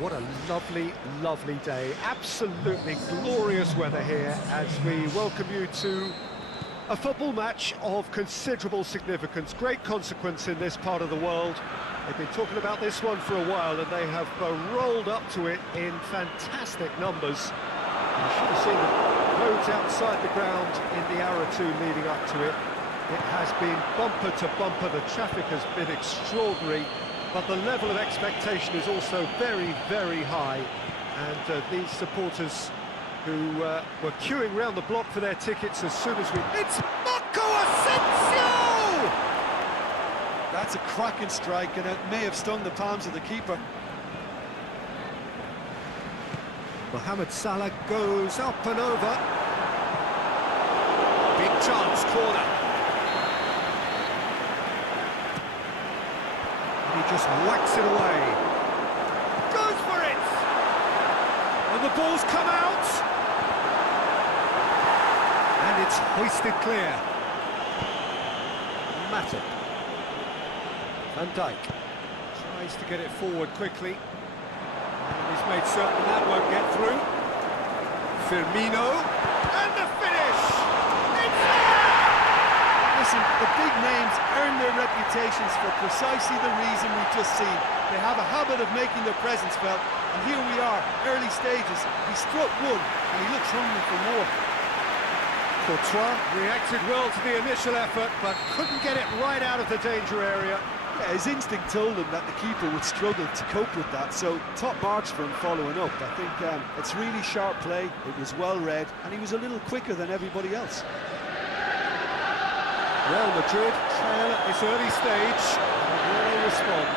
What a lovely, lovely day. Absolutely glorious weather here as we welcome you to a football match of considerable significance, great consequence in this part of the world. They've been talking about this one for a while and they have rolled up to it in fantastic numbers. You should have seen the roads outside the ground in the hour or two leading up to it. It has been bumper to bumper, the traffic has been extraordinary, but the level of expectation is also very, very high. And these supporters who were queuing round the block for their tickets as soon as we... It's Marco Asensio! That's a cracking strike, and it may have stung the palms of the keeper. Mohamed Salah goes up and over. Big chance, corner. He just whacks it away. Goes for it! And the ball's come out. And it's hoisted clear. Matip. Van Dijk tries to get it forward quickly. And he's made certain that won't get through. Firmino. And the finish! It's there! Listen, the big names earn their reputations for precisely the reason we've just seen. They have a habit of making their presence felt, and here we are, early stages. He struck one, and he looks hungry for more. Courtois reacted well to the initial effort, but couldn't get it right out of the danger area. Yeah, his instinct told him that the keeper would struggle to cope with that, so top marks for him following up. I think it's really sharp play, it was well read, and he was a little quicker than everybody else. Real Madrid trail at this early stage, and will they respond?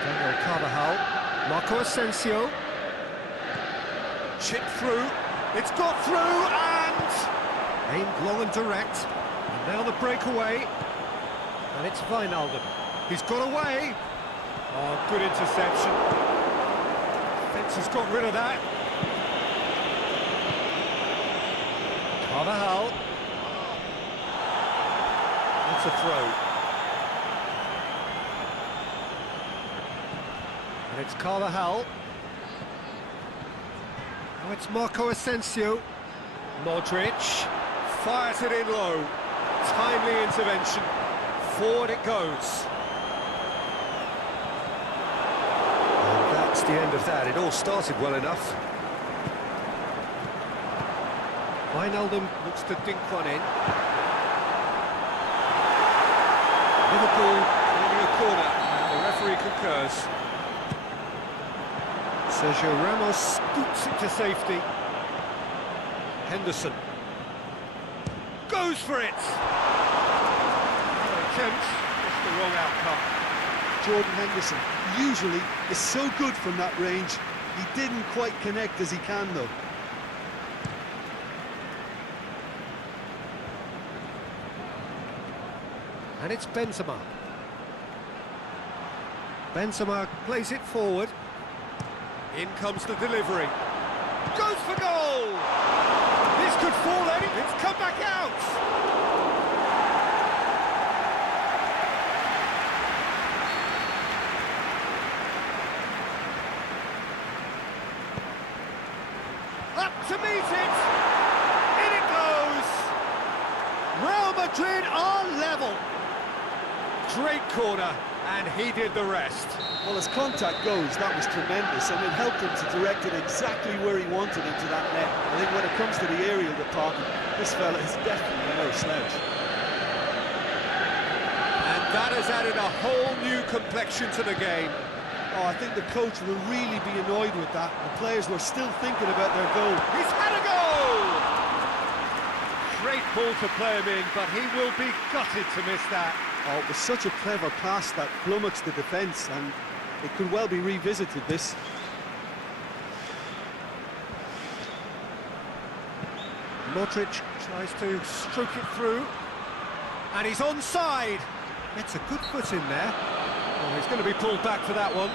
Daniel Carvajal, Marco Asensio, chip through, it's got through, and aimed long and direct, and now the breakaway, and it's Wijnaldum. He's got away. Oh, good interception. Defence has got rid of that. Carvajal. That's a throw. And it's Carvajal. Now it's Marco Asensio. Modric fires it in low. Timely intervention. Forward it goes. And that's the end of that. It all started well enough. Wijnaldum looks to dink one in. Liverpool winning a corner, and the referee concurs. Sergio Ramos scoops it to safety. Henderson goes for it. Attempt, just the wrong outcome. Jordan Henderson usually is so good from that range. He didn't quite connect as he can though. And it's Benzema. Benzema plays it forward. In comes the delivery. Goes for goal! This could fall any... It's come back out! Up to meet it! In it goes! Real Madrid are level! Great corner, and he did the rest. Well, as contact goes, that was tremendous, and it helped him to direct it exactly where he wanted into that net. I think when it comes to the aerial department, this fella is definitely no slouch. And that has added a whole new complexion to the game. Oh, I think the coach will really be annoyed with that. The players were still thinking about their goal. He's had a goal! Great ball to play him in, but he will be gutted to miss that. Oh, it was such a clever pass that flummoxed the defence, and it could well be revisited, this. Modric tries to stroke it through, and he's onside. Gets a good foot in there. Oh, he's going to be pulled back for that one.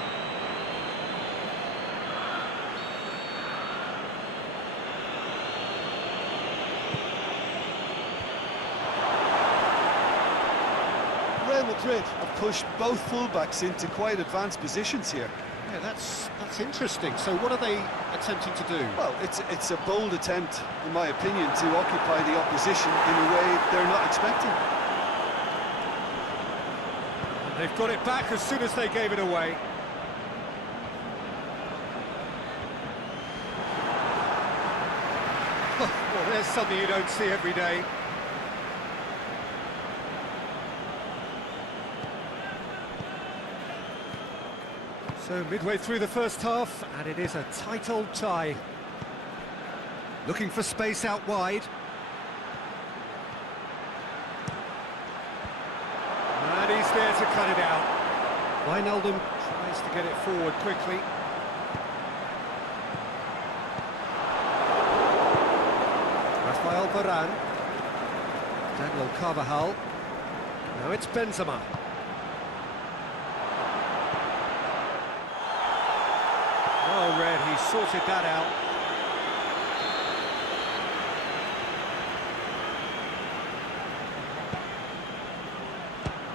Madrid have pushed both fullbacks into quite advanced positions here. Yeah, that's interesting. So what are they attempting to do? Well, it's a bold attempt, in my opinion, to occupy the opposition in a way they're not expecting. And they've got it back as soon as they gave it away. Well, there's something you don't see every day. So midway through the first half, and it is a tight old tie. Looking for space out wide. And he's there to cut it out. Wijnaldum tries to get it forward quickly. Rafael Varane. Daniel Carvajal. Now it's Benzema. Well read, he sorted that out.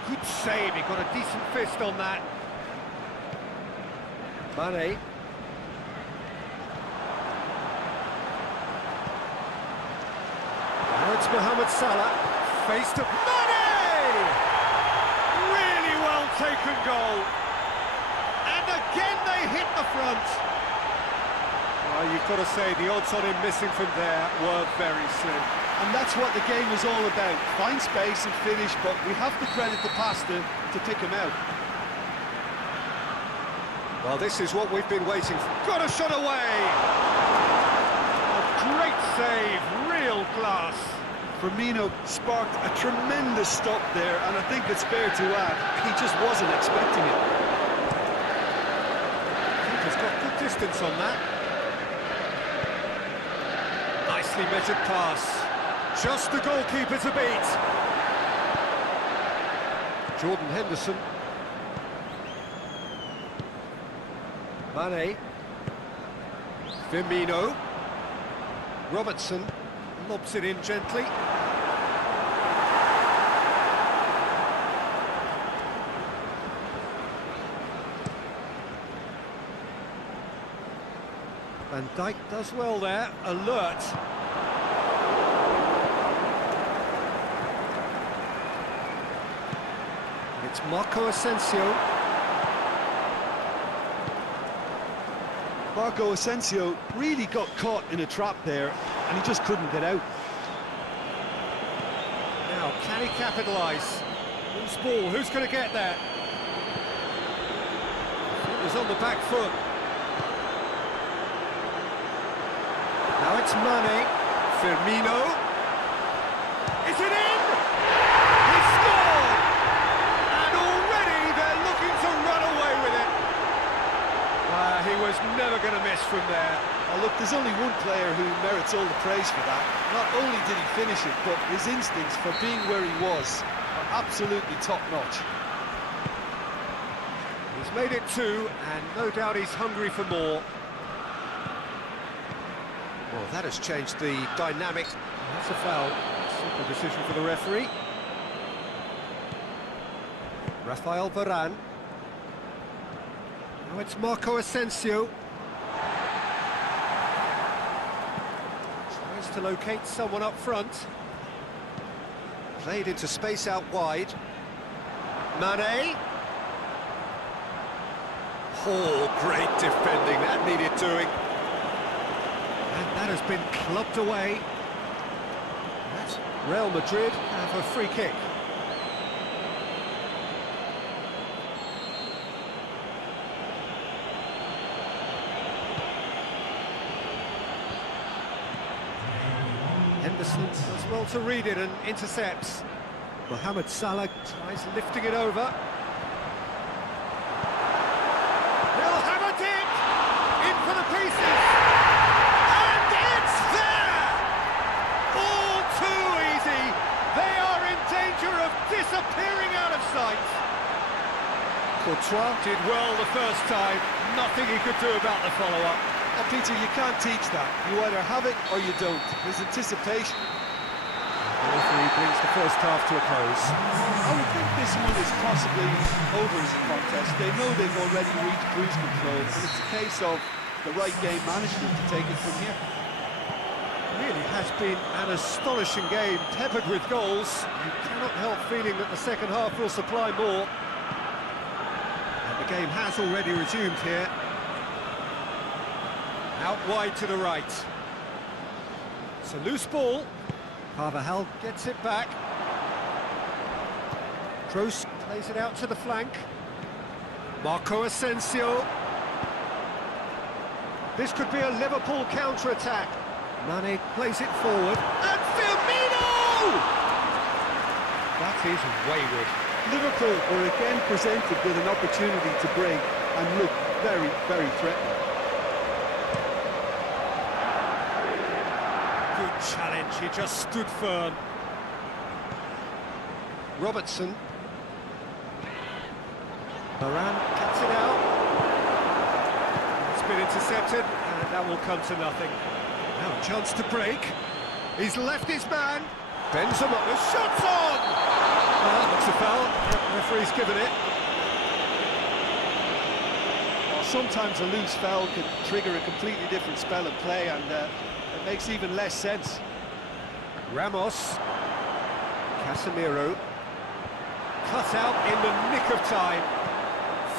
Good save, he got a decent fist on that. Mane. Now it's Mohamed Salah, face to Mane! Really well taken goal. And again they hit the front. Well, you've got to say the odds on him missing from there were very slim. And that's what the game is all about. Find space and finish, but we have to credit the passer to pick him out. Well, this is what we've been waiting for. Got a shot away! A great save, real class. Firmino sparked a tremendous stop there, and I think it's fair to add, he just wasn't expecting it. He's got good distance on that. Nicely measured pass. Just the goalkeeper to beat. Jordan Henderson. Mane. Firmino. Robertson lobs it in gently. Van Dijk does well there, alert. It's Marco Asensio. Marco Asensio really got caught in a trap there, and he just couldn't get out. Now, can he capitalise? Who's ball? Who's going to get there? It was on the back foot. Now it's Mane. Firmino. Is it in? He scored! And already they're looking to run away with it. He was never going to miss from there. Oh, look, there's only one player who merits all the praise for that. Not only did he finish it, but his instincts for being where he was are absolutely top-notch. He's made it two, and no doubt he's hungry for more. Well, that has changed the dynamic. That's a foul. Simple decision for the referee. Rafael Varane. Now it's Marco Asensio. Tries to locate someone up front. Played into space out wide. Mane. Oh, great defending. That needed doing. And that has been clubbed away. That's Real Madrid have a free kick. Henderson does well to read it and intercepts. Mohamed Salah tries lifting it over. He'll have a dig! In for the pieces! And it's there! All too easy! They are in danger of disappearing out of sight! Courtois did well the first time, nothing he could do about the follow-up. Oh, Peter, you can't teach that. You either have it or you don't. There's anticipation. The referee brings the first half to a close. I would think this one is possibly over as a contest. They know they've already reached cruise control, and it's a case of the right game management to take it from here. Really has been an astonishing game, peppered with goals. You cannot help feeling that the second half will supply more. And the game has already resumed here. Out wide to the right. It's a loose ball. Carvajal gets it back. Kroos plays it out to the flank. Marco Asensio. This could be a Liverpool counter-attack. Mane plays it forward. And Firmino! That is wayward. Liverpool were again presented with an opportunity to break and look very, very threatening. Good challenge, he just stood firm. Robertson. Varane cuts it out. It's been intercepted, and that will come to nothing. Now a chance to break. He's left his man. Benzema, the shot's on! Well, looks a foul. The referee's given it. Well, sometimes a loose foul can trigger a completely different spell of play, and it makes even less sense. Ramos. Casemiro. Cut out in the nick of time.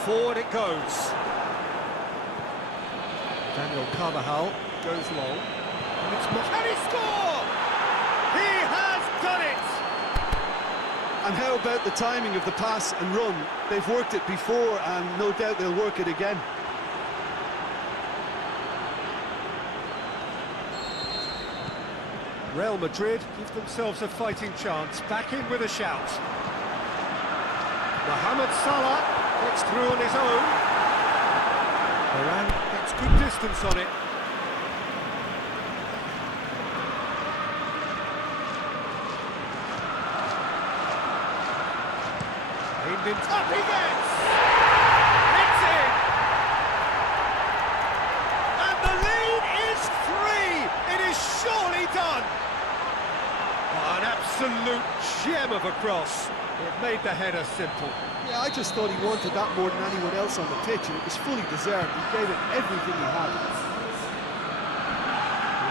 Forward it goes. Daniel Carvajal goes long. Can he score? He has done it! And how about the timing of the pass and run? They've worked it before, and no doubt they'll work it again. Real Madrid give themselves a fighting chance. Back in with a shout. Mohamed Salah gets through on his own. Varane gets good distance on it. Up he gets! It's in! And the lead is 3! It is surely done! Oh, an absolute gem of a cross. It made the header simple. Yeah, I just thought he wanted that more than anyone else on the pitch, and it was fully deserved. He gave it everything he had.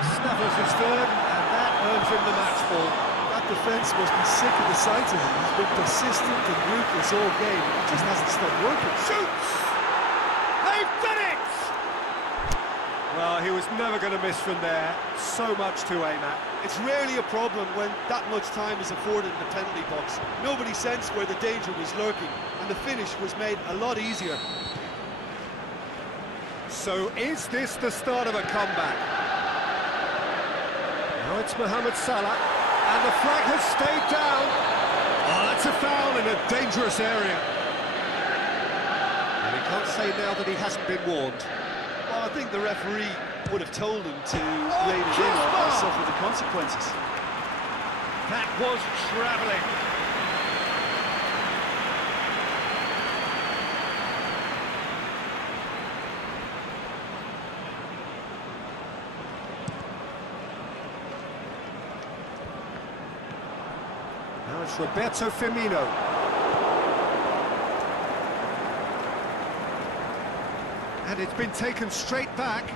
He snaffles his third, and that earns him the match ball. That defence must be sick of the sight of him. He's been persistent and ruthless all game. He just hasn't stopped working. Shoots! They've done it! Well, he was never going to miss from there. So much to aim at. It's rarely a problem when that much time is afforded in the penalty box. Nobody sensed where the danger was lurking, and the finish was made a lot easier. So is this the start of a comeback? Now it's Mohamed Salah. And the flag has stayed down. Oh, that's a foul in a dangerous area. And he can't say now that he hasn't been warned. Well, I think the referee would have told him to rein it in or suffer the consequences. That was travelling. Now it's Roberto Firmino. And it's been taken straight back.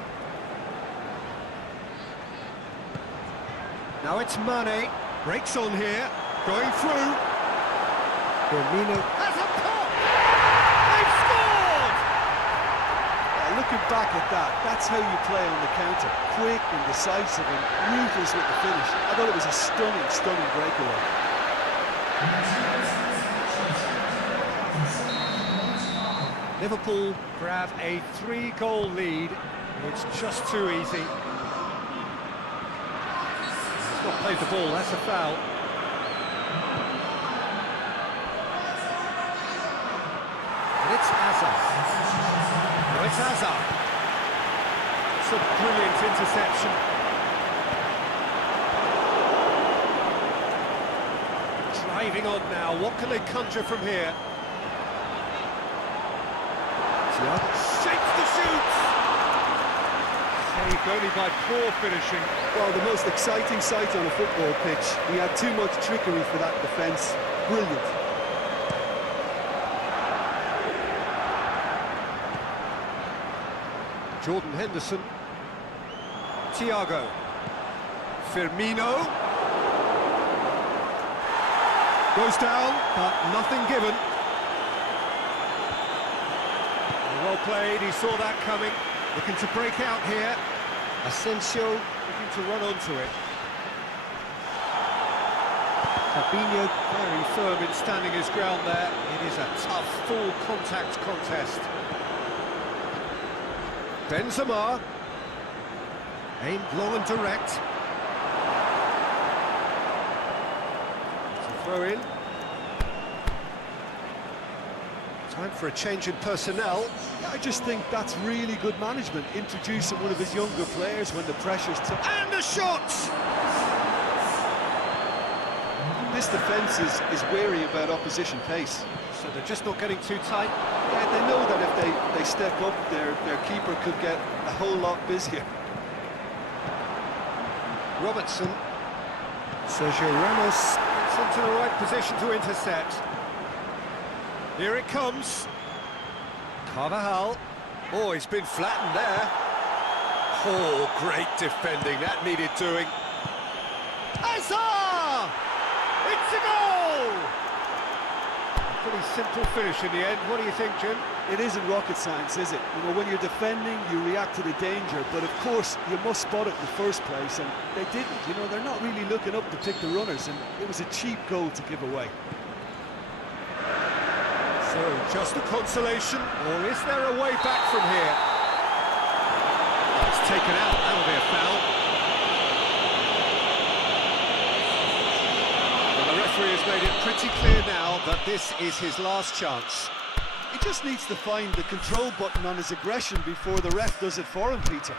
Now it's Mane. Breaks on here. Going through. Firmino has a pop! They've scored! Looking back at that, that's how you play on the counter. Quick and decisive and ruthless with the finish. I thought it was a stunning, stunning breakaway. Liverpool grab a 3-goal lead. It's just too easy. He's not played the ball, that's a foul. And it's Hazard. No, it's Hazard. It's a brilliant interception. Driving on now, what can they conjure from here? Shapes the shoot! Saved only by poor finishing. Well, the most exciting sight on a football pitch. He had too much trickery for that defence. Brilliant. Jordan Henderson. Thiago. Firmino. Goes down, but nothing given. Well played, he saw that coming. Looking to break out here. Asensio looking to run onto it. Fabinho very firm in standing his ground there. It is a tough, full contact contest. Benzema. Aimed long and direct. It's a throw in. Time for a change in personnel. Yeah, I just think that's really good management, introducing one of his younger players when the pressure's tough. And a shot! This defence is wary about opposition pace. So they're just not getting too tight. Yeah, they know that if they step up, their keeper could get a whole lot busier. Robertson. Sergio Ramos gets into the right position to intercept. Here it comes. Carvajal. Oh, he's been flattened there. Oh, great defending. That needed doing. Hazard! It's a goal! Pretty simple finish in the end. What do you think, Jim? It isn't rocket science, is it? You know, when you're defending, you react to the danger, but of course, you must spot it in the first place, and they didn't. You know, they're not really looking up to pick the runners, and it was a cheap goal to give away. So, just a consolation, or is there a way back from here? It's taken out, that'll be a foul. Well, the referee has made it pretty clear now that this is his last chance. He just needs to find the control button on his aggression before the ref does it for him, Peter.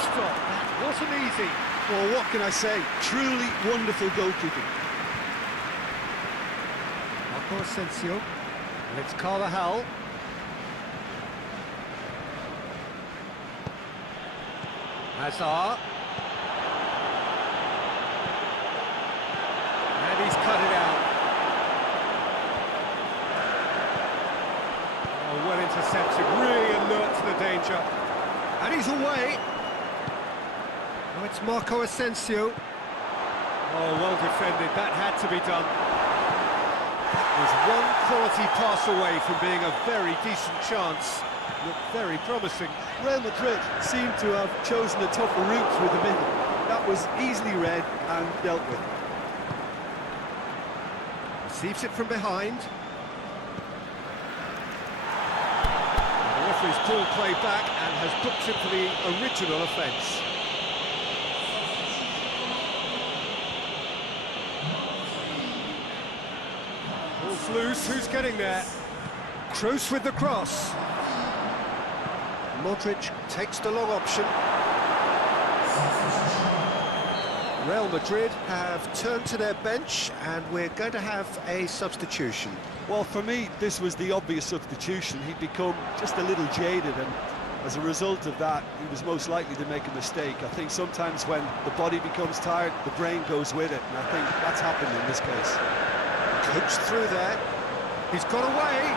Stop, that wasn't easy. Well, what can I say? Truly wonderful goalkeeping. Marco Asensio, and it's Carvajal. Hazard. And he's cut it out. Oh, well intercepted, really alert to the danger. And he's away. Oh, it's Marco Asensio. Oh, well defended, that had to be done. That was one quality pass away from being a very decent chance. Looked very promising. Real Madrid seemed to have chosen a tougher route through the middle. That was easily read and dealt with. Receives it from behind. The referee's pulled play back and has booked him for the original offence. Ball's loose, who's getting there? Kroos with the cross. Modric takes the long option. Real Madrid have turned to their bench and we're going to have a substitution. Well, for me, this was the obvious substitution. He'd become just a little jaded, and as a result of that, he was most likely to make a mistake. I think sometimes when the body becomes tired, the brain goes with it, and I think that's happened in this case. Coached through there. He's got away.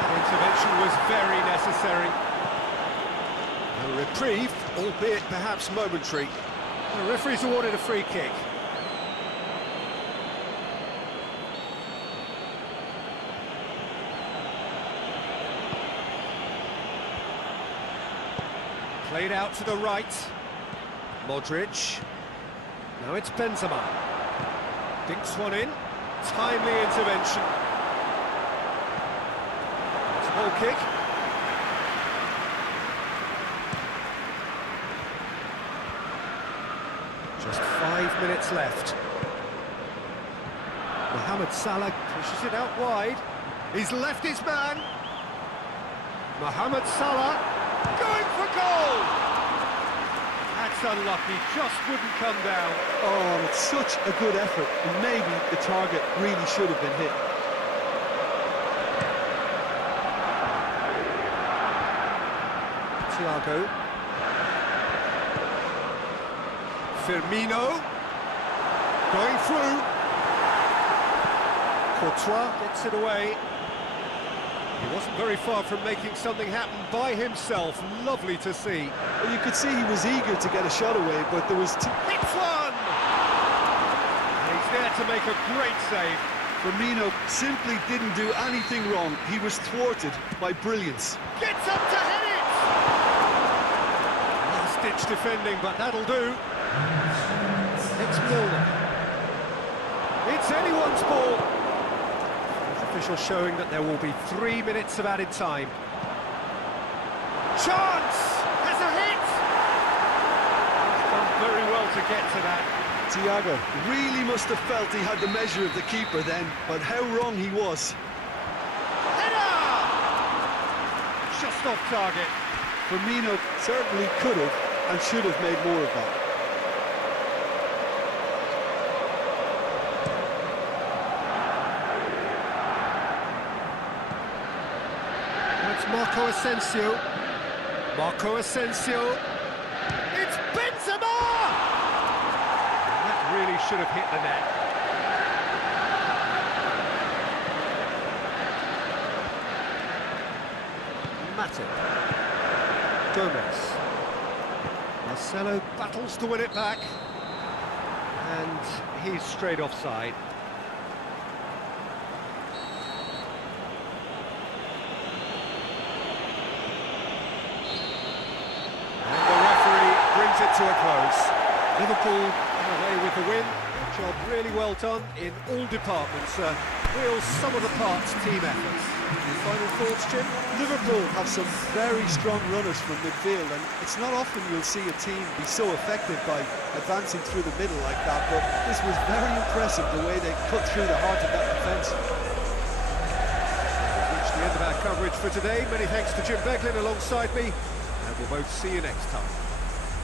The intervention was very necessary. A reprieve, albeit perhaps momentary. The referee's awarded a free kick. Played out to the right. Modric. Now it's Benzema. Dinks one in. Timely intervention. It's a goal kick. Just 5 minutes left. Mohamed Salah pushes it out wide. He's left his man. Mohamed Salah going for goal. That's unlucky, just wouldn't come down. Oh, it's such a good effort, and maybe the target really should have been hit. Thiago. Firmino. Going through. Courtois gets it away. He wasn't very far from making something happen by himself. Lovely to see. Well, you could see he was eager to get a shot away, but there was... Hits one! And he's there to make a great save. Firmino simply didn't do anything wrong. He was thwarted by brilliance. Gets up to hit it! Last-ditch defending, but that'll do. It's Milner. It's anyone's ball. The official showing that there will be 3 minutes of added time. Chance! Has a hit! He's done very well to get to that. Thiago really must have felt he had the measure of the keeper then, but how wrong he was. Header! Just off target. Firmino certainly could have and should have made more of that. It's Marco Asensio. Marco Asensio. It's Benzema! That really should have hit the net. Matip. Gomez. Marcelo battles to win it back. And he's straight offside. It to a close. Liverpool away with the win. Job really well done in all departments. Real sum-of-the-parts team effort. Final thoughts, Jim? Liverpool have some very strong runners from midfield, and it's not often you'll see a team be so effective by advancing through the middle like that, but this was very impressive the way they cut through the heart of that defence. We've reached the end of our coverage for today. Many thanks to Jim Beglin alongside me, and we'll both see you next time.